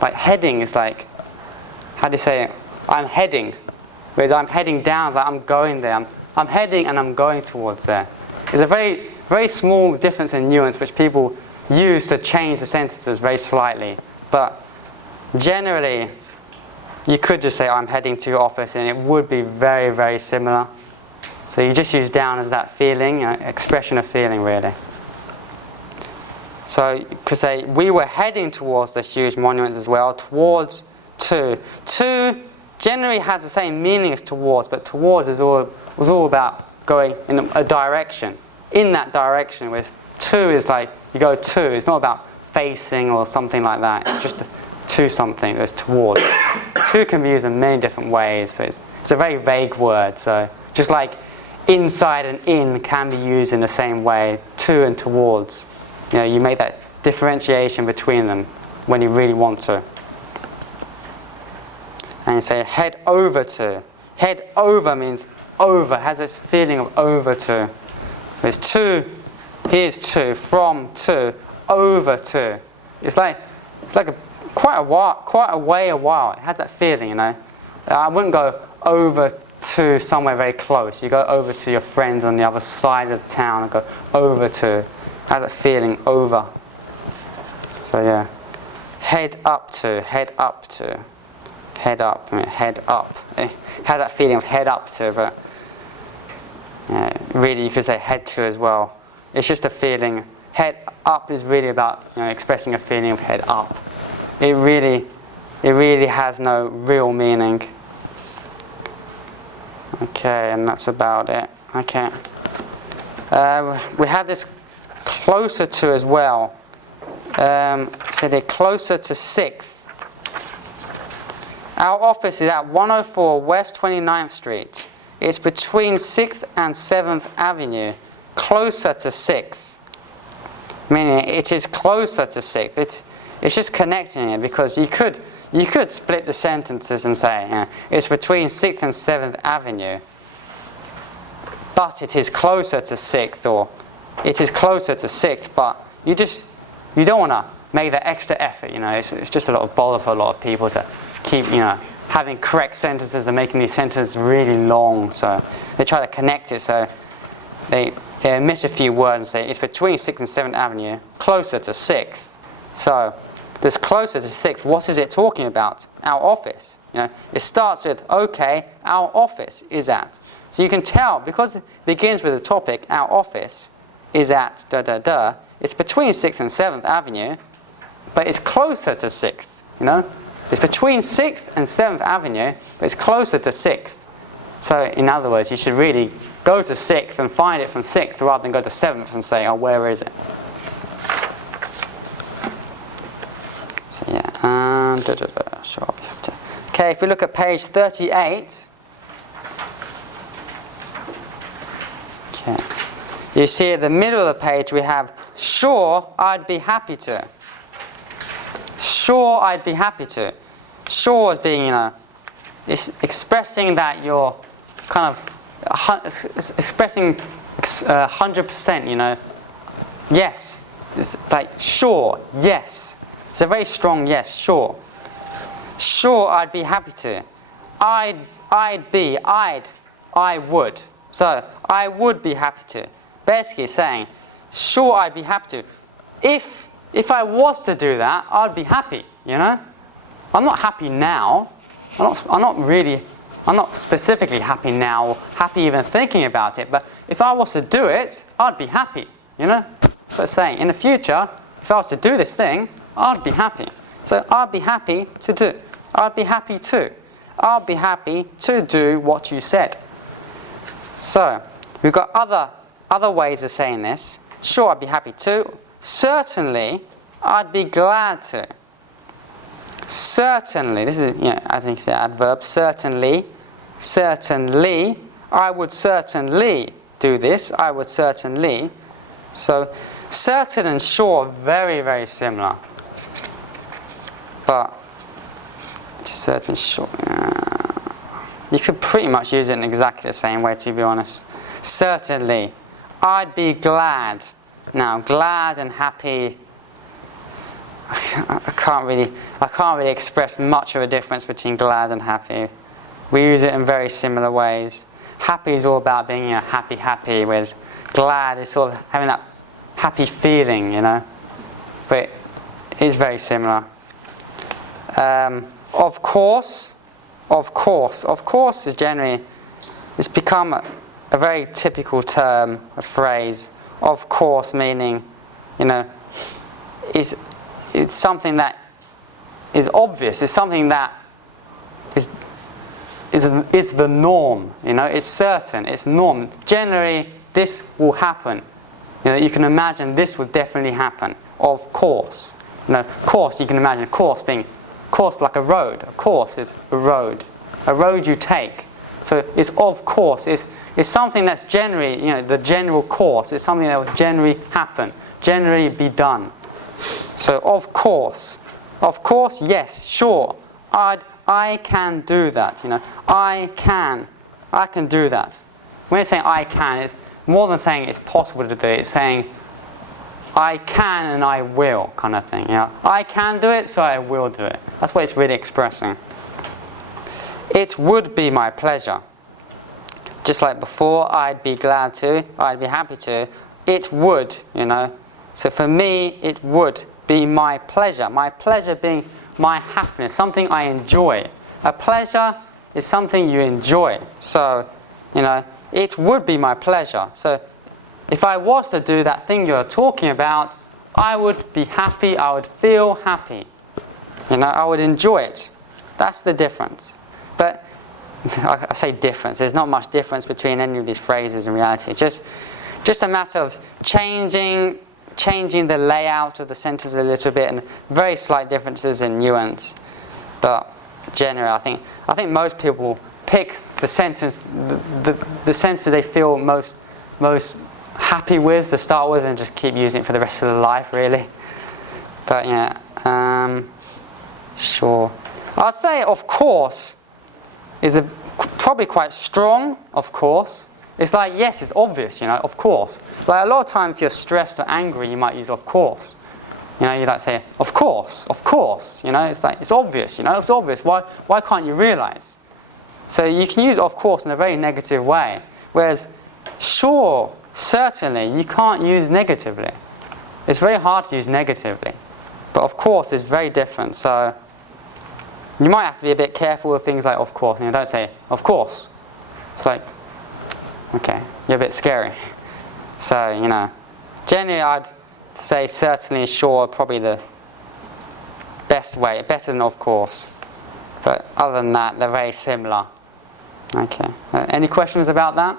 Like heading is like, how do you say it? I'm heading. Whereas I'm heading down, it's like I'm going there. I'm heading and I'm going towards there. It's a very, very small difference in nuance which people use to change the sentences very slightly. But generally, you could just say I'm heading to your office and it would be very, very similar. So you just use down as that feeling, expression of feeling really. So you could say we were heading towards the huge monument as well, towards to. To generally has the same meaning as towards, but towards was all about going in a direction, in that direction, whereas to is like you go to, it's not about facing or something like that, it's just to something, there's towards. To can be used in many different ways, so it's a very vague word, so just like inside and in can be used in the same way, to and towards. You know, you make that differentiation between them when you really want to. And you say head over to. Head over means over, has this feeling of over to. There's to, here's to, from to, over to. It's like quite a way a while. It has that feeling, you know. I wouldn't go over to somewhere very close. You go over to your friends on the other side of the town and go over to. It has that feeling over. So yeah, head up to, head up to. Head up, head up. It has that feeling of head up to, but really you could say head to as well. It's just a feeling. Head up is really about, you know, expressing a feeling of head up. It really has no real meaning. Okay, and that's about it. Okay. We have this closer to as well. So they're closer to 6th. Our office is at 104 West 29th Street. It's between 6th and 7th Avenue, closer to 6th. Meaning it is closer to 6th. It's just connecting it, because you could split the sentences and say, you know, it's between 6th and 7th Avenue, but it is closer to 6th, or it is closer to 6th, but you don't want to make that extra effort, you know. It's just a lot of bother for a lot of people to keep, you know, having correct sentences and making these sentences really long. So they try to connect it, so they omit a few words and say it's between 6th and 7th Avenue, closer to 6th. So this closer to 6th, what is it talking about? Our office. You know, it starts with, okay, our office is at. So you can tell, because it begins with the topic, our office is at da da da, it's between 6th and 7th Avenue, but it's closer to 6th, you know? It's between 6th and 7th Avenue, but it's closer to 6th. So in other words, you should really go to 6th and find it from 6th rather than go to 7th and say, oh, where is it? So yeah, okay, if we look at page 38, okay, you see at the middle of the page we have, sure, I'd be happy to. Sure, I'd be happy to. Sure as being, you know, it's expressing that you're kind of expressing 100%, you know. Yes. It's like sure, yes. It's a very strong yes, sure. Sure, I'd be happy to. I would. So, I would be happy to. Basically saying, sure, I'd be happy to. If I was to do that, I'd be happy, you know? I'm not happy now. I'm not specifically happy now, or happy even thinking about it, but if I was to do it, I'd be happy, you know? So it's saying, in the future, if I was to do this thing, I'd be happy. So I'd be happy to do. I'd be happy to. I'd be happy to do what you said. So, we've got other ways of saying this. Sure, I'd be happy to. Certainly, I'd be glad to. Certainly, this is, you know, as you can say, adverb. Certainly, certainly, I would certainly do this. I would certainly. So, certain and sure are very, very similar. But certain, sure, you could pretty much use it in exactly the same way, to be honest. Certainly, I'd be glad. Now, glad and happy, I can't really express much of a difference between glad and happy. We use it in very similar ways. Happy is all about being happy, whereas glad is sort of having that happy feeling, But it is very similar. Of course is generally, it's become a very typical term, a phrase. Of course meaning, it's something that is obvious. It's something that is the norm. It's certain. It's norm. Generally, this will happen. You can imagine this will definitely happen. Of course. Course, you can imagine a course being course like a road. A course is a road. A road you take. So it's of course. It's something that's generally, the general course. It's something that will generally happen. Generally be done. So of course. Of course, yes, sure. I can do that. I can do that. When it's saying I can, it's more than saying it's possible to do it. It's saying I can and I will kind of thing. I can do it, so I will do it. That's what it's really expressing. It would be my pleasure. Just like before, I'd be glad to, I'd be happy to. It would, So for me, it would be my pleasure. My pleasure being my happiness, something I enjoy. A pleasure is something you enjoy. So, it would be my pleasure. So, if I was to do that thing you're talking about, I would be happy, I would feel happy. I would enjoy it. That's the difference. But, I say difference, there's not much difference between any of these phrases in reality. Just a matter of changing the layout of the sentence a little bit, and very slight differences in nuance. But generally, I think most people pick the sentence, the sentences they feel most happy with to start with, and just keep using it for the rest of their life, really. But sure. I'd say of course is probably quite strong. Of course. It's like, yes, it's obvious, of course. Like a lot of times if you're stressed or angry, you might use of course. You like say, of course. It's like, it's obvious, it's obvious. Why can't you realize? So you can use of course in a very negative way. Whereas, sure, certainly, you can't use negatively. It's very hard to use negatively. But of course is very different. So you might have to be a bit careful with things like of course. Don't say, of course. It's like, okay, you're a bit scary. So, generally I'd say certainly, sure, probably the best way, better than of course. But other than that, they're very similar. Okay, any questions about that?